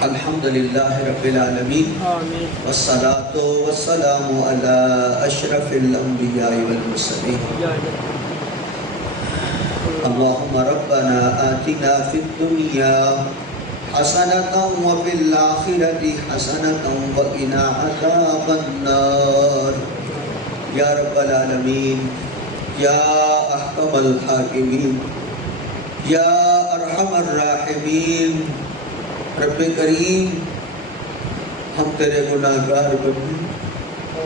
الحمدللہ رب العالمین والصلاة والسلام علی اشرف الانبیاء والمرسلین اللہم ربنا آتنا فی الدنیا حسنة وفی الآخرة حسنة وقنا عذاب النار یا رب العالمین یا احکم الحاکمین یا ارحم الراحمین رب کریم ہم تیرے گناہگار بندے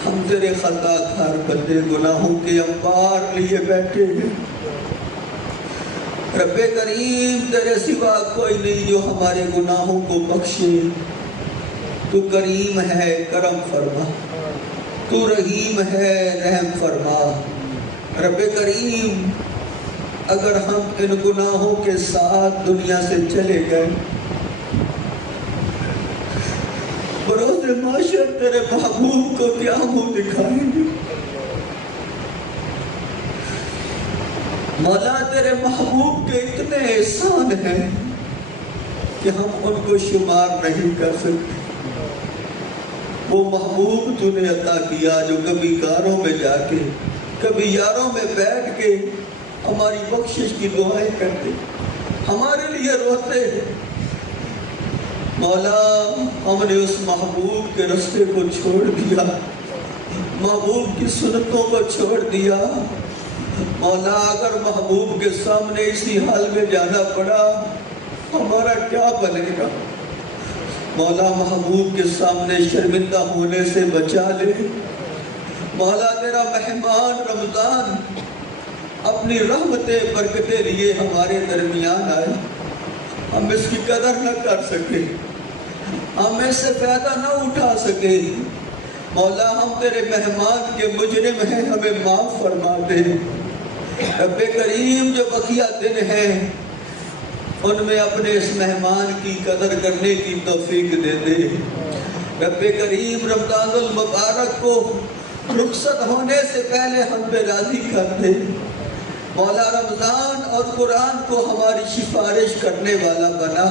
ہم تیرے خطا کار بندے گناہوں کے انبار لیے بیٹھے ہیں رب کریم تیرے سوا کوئی نہیں جو ہمارے گناہوں کو بخشے تو کریم ہے کرم فرما تو رحیم ہے رحم فرما رب کریم اگر ہم ان گناہوں کے ساتھ دنیا سے چلے گئے بروز معاشر تیرے محبوب کو کیا منہ دکھائیں گے مولا تیرے محبوب کے اتنے احسان ہیں کہ ہم ان کو شمار نہیں کر سکتے وہ محبوب تو نے عطا کیا جو کبھی غاروں میں جا کے کبھی یاروں میں بیٹھ کے ہماری بخشش کی دعائیں کرتے ہمارے لیے روتے مولا ہم نے اس محبوب کے رستے کو چھوڑ دیا محبوب کی سنتوں کو چھوڑ دیا مولا اگر محبوب کے سامنے اسی حال میں جانا پڑا ہمارا کیا بنے گا مولا محبوب کے سامنے شرمندہ ہونے سے بچا لے مولا تیرا مہمان رمضان اپنی رحمتیں برکتیں لیے ہمارے درمیان آئے ہم اس کی قدر نہ کر سکے ہم اس سے فائدہ نہ اٹھا سکے مولا ہم تیرے مہمان کے مجرم ہیں ہمیں معاف فرما دے رب کریم جو بقیہ دن ہیں ان میں اپنے اس مہمان کی قدر کرنے کی توفیق دے دے رب کریم رمضان المبارک کو رخصت ہونے سے پہلے ہم پہ راضی کر دے مولا رمضان اور قرآن کو ہماری سفارش کرنے والا بنا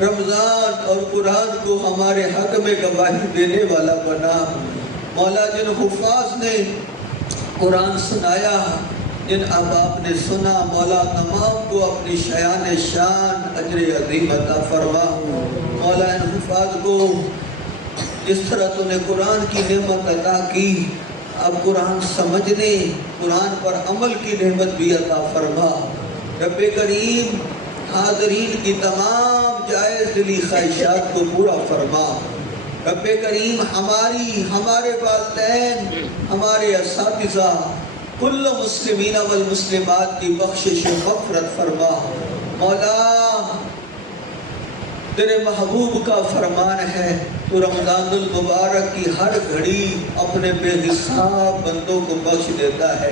رمضان اور قرآن کو ہمارے حق میں گواہی دینے والا بنا مولا جن حفاظ نے قرآن سنایا جن احباب نے سنا مولا تمام کو اپنی شایان شان اجر عظیم عطا فرما مولا ان حفاظ کو جس طرح تو نے قرآن کی نعمت عطا کی اب قرآن سمجھنے قرآن پر عمل کی نعمت بھی عطا فرما رب کریم حاضرین کی تمام جائز دلی خواہشات کو پورا فرما رب کریم ہمارے والدین ہمارے اساتذہ کل مسلمین والمسلمات کی بخشش و مغفرت فرما مولا تیرے محبوب کا فرمان ہے تو رمضان المبارک کی ہر گھڑی اپنے بے حساب بندوں کو بخش دیتا ہے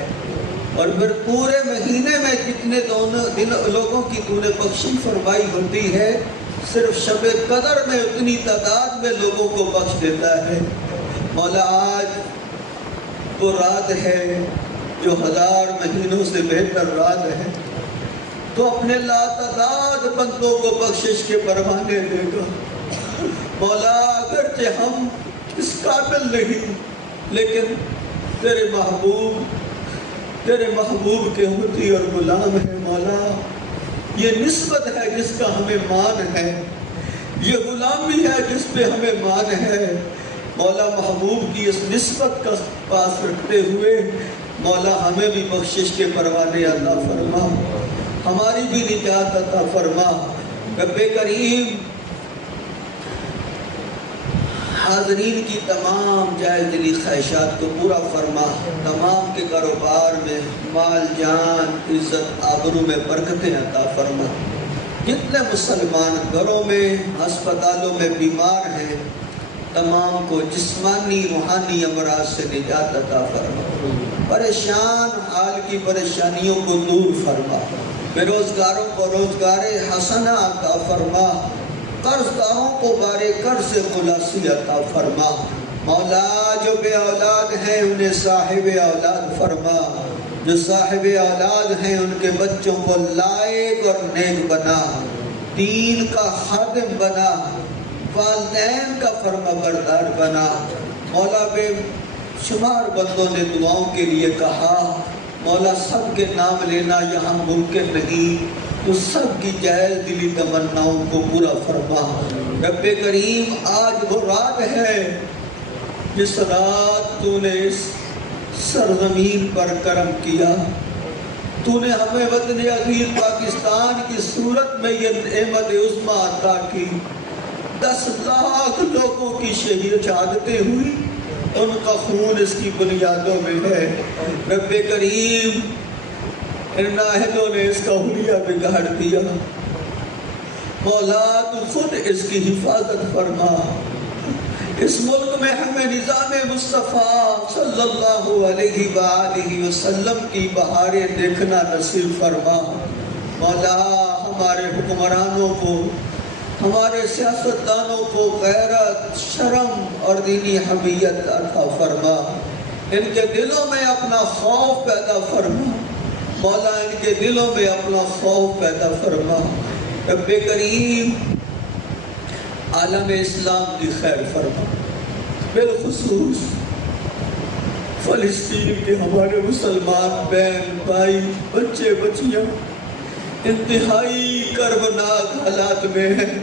اور پھر پورے مہینے میں جتنے لوگوں کی تو نے بخشی فرمائی ہوتی ہے صرف شب قدر میں اتنی تعداد میں لوگوں کو بخش دیتا ہے مولا آج تو رات ہے جو 1000 مہینوں سے بہتر رات ہے تو اپنے لاتعداد بندوں کو بخشش کے پروانے دے گا مولا اگرچہ ہم اس قابل نہیں لیکن تیرے محبوب کے امتی اور غلام ہے مولا یہ نسبت ہے جس کا ہمیں مان ہے یہ غلامی ہے جس پہ ہمیں مان ہے مولا محبوب کی اس نسبت کا پاس رکھتے ہوئے مولا ہمیں بھی بخشش کے پروانے عطا فرما ہماری بھی نجات عطا فرما رب کریم حاضرین کی تمام جائز دلی خواہشات کو پورا فرما تمام کے کاروبار میں مال جان عزت آبرو میں برکتیں عطا فرما جتنے مسلمان گھروں میں ہسپتالوں میں بیمار ہیں تمام کو جسمانی روحانی امراض سے نجات عطا فرما پریشان حال کی پریشانیوں کو دور فرما بے روزگاروں کو روزگار حسنہ عطا فرما قرض داروں کو بارے قرض سے خلاصی عطا فرما مولا جو بے اولاد ہیں انہیں صاحب اولاد فرما جو صاحب اولاد ہیں ان کے بچوں کو لائق اور نیک بنا دین کا خادم بنا، والدین کا فرما بردار بنا۔ مولا بے شمار بندوں نے دعاؤں کے لیے کہا، مولا سب کے نام لینا یہاں ممکن نہیں، تو سب کی جائز دلی تمناؤں کو پورا فرما۔ رب کریم آج وہ رات ہے جس رات تو نے اس سرزمین پر کرم کیا، تو نے ہمیں وطن عزیز پاکستان کی صورت میں یہ نعمت عظمیٰ عطا کی۔ 10 لاکھ لوگوں کی شہادتیں ہوئی، ان کا خون اس کی بنیادوں میں ہے۔ رب کریم ان نااہلوں نے اس کا حلیہ بگاڑ دیا، مولا تو خود اس کی حفاظت فرما۔ اس ملک میں ہمیں نظام مصطفیٰ صلی اللہ علیہ وآلہ وسلم کی بہاریں دیکھنا نصیب فرما۔ مولا ہمارے حکمرانوں کو، ہمارے سیاستدانوں کو غیرت، شرم اور دینی حمیت عطا فرما۔ ان کے دلوں میں اپنا خوف پیدا فرما، مولا ان کے دلوں میں اپنا خوف پیدا فرما۔ رب کریم عالم اسلام کی خیر فرما، بالخصوص فلسطین کے ہمارے مسلمان بہن بھائی، بچے بچیاں انتہائی کربناک حالات میں ہیں،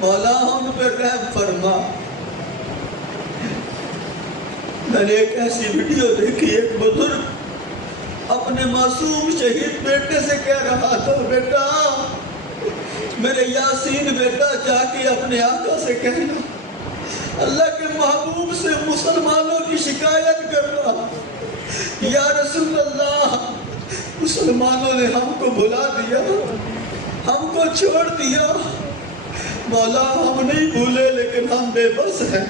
مولا ان پہ رحم فرما۔ میں نے ایک ایسی ویڈیو دیکھی، ایک بزرگ اپنے معصوم شہید بیٹے سے کہہ رہا تھا، بیٹا میرے یاسین بیٹا جا کے اپنے آقا سے کہنا اللہ کے محبوب سے مسلمانوں کی شکایت کرنا، یا رسول اللہ مسلمانوں نے ہم کو بھلا دیا، ہم کو چھوڑ دیا، مولا ہم نہیں بھولے لیکن ہم بے بس ہیں،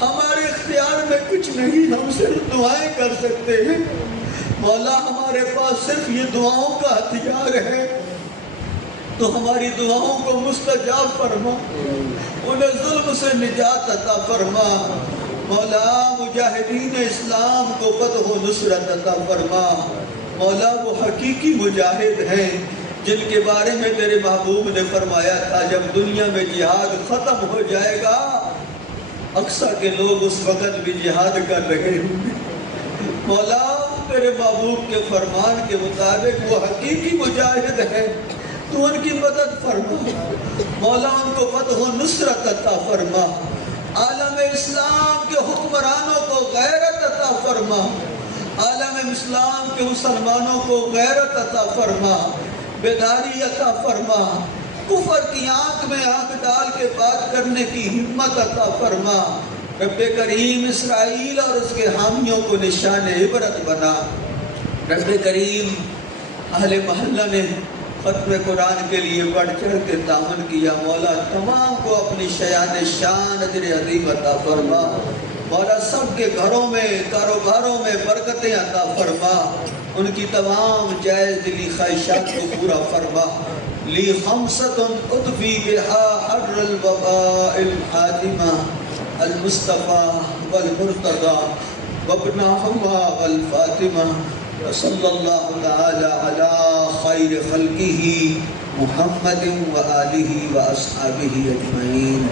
ہمارے اختیار میں کچھ نہیں، ہم صرف دعائیں کر سکتے ہیں، مولا ہمارے پاس صرف یہ دعاؤں کا ہتھیار ہے، تو ہماری دعاؤں کو مستجاب فرما، انہیں ظلم سے نجات عطا فرما، مولا مجاہدین اسلام کو فتح و نصرت عطا فرما۔ مولا وہ حقیقی مجاہد ہیں جن کے بارے میں تیرے محبوب نے فرمایا تھا جب دنیا میں جہاد ختم ہو جائے گا اقصیٰ کے لوگ اس وقت بھی جہاد کر رہے ہوں گے۔ مولا تیرے محبوب کے فرمان کے مطابق وہ حقیقی مجاہد ہیں، تو ان کی مدد فرما، مولا ان کو فتح و نصرت عطا فرما، عالم اسلام کے حکمرانوں کو غیرت عطا فرما، عالم اسلام کے مسلمانوں کو غیرت عطا فرما، بیداری عطا فرما، کفر کی آنکھ میں آنکھ ڈال کے بات کرنے کی ہمت عطا فرما۔ رب کریم اسرائیل اور اس کے حامیوں کو نشان عبرت بنا۔ رب کریم اہل محلہ نے ختم قرآن کے لیے بڑھ چڑھ کے تعاون کیا، مولا تمام کو اپنی شیان شان اجر عظیم عطا فرما، مولا سب کے گھروں میں کاروباروں میں برکتیں عطا فرما، ان کی تمام جائز دلی خواہشات کو پورا فرما۔ لی خمسۃ اطفی بہا حر الوباء الحاتمہ المصطفیٰ والمرتضیٰ وابنہما والفاطمہ، صلی اللہ تعالی علی خیر خلقہ محمد و آلہ و اصحابہ اجمعین۔